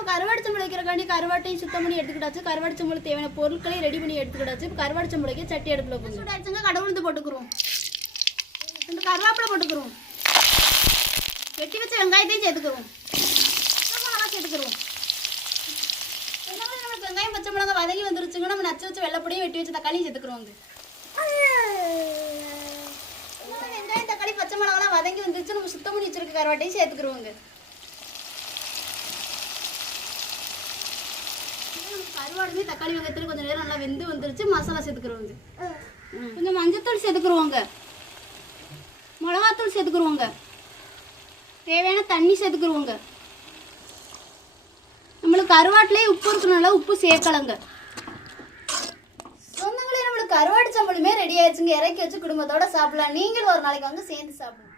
நம்ம கருவாடு சம்பளம் வைக்கிறக்காண்டி கருவாட்டையும் சுத்தம் பண்ணி எடுத்துக்கிட்டாச்சு. கருவாடு சம்பளம் தேவையான பொருட்களையும் ரெடி பண்ணி எடுத்துக்கிட்டாச்சு. இப்போ கருவாடு சம்பளைக்கு சட்டி அடுப்பில் போகும் சூடாச்சுங்க கடவுளுந்து போட்டுக்கிறோம் இந்த கருவேப்பிலை போட்டுக்கிறோம் வெட்டி வச்ச வெங்காயத்தையும் சேர்த்துக்கிறோம் சேர்த்துக்கிறோம் என்னங்க வெங்காயம் பச்சை மிளகா வதங்கி வந்துருச்சுங்க நம்ம நச்சு வச்ச வெள்ளப்பொடியும் வெட்டி வச்ச தக்காளியும் சேர்த்துக்கிறோம் வந்து வெங்காயம் தக்காளி பச்சை மிளகாலாம் வதங்கி வந்துருச்சு நம்ம சுத்தம் பண்ணி வச்சிருக்க கருவாட்டையும் சேர்த்துக்கிறோங்க கருவாடுமே தக்காளி வெங்காயத்துல கொஞ்சம் நேரம் நல்லா வெந்து வந்துருச்சு மசாலா சேர்த்துக்கிறோங்க கொஞ்சம் மஞ்சத்தூள் சேர்த்துக்கிறோங்க மிளகாத்தூள் சேர்த்துக்கிறோங்க தேவையான தண்ணி சேர்த்துக்கிறோங்க நம்மளுக்கு கருவாட்டிலே உப்பு இருக்கனால உப்பு சேர்க்கலங்க. சொந்தங்களே நம்மளுக்கு கருவாடு சம்பளமே ரெடி ஆயிடுச்சுங்க. இறக்கி வச்சு குடும்பத்தோட சாப்பிடலாம். நீங்களும் ஒரு நாளைக்கு வந்து சேர்ந்து சாப்பிடுங்க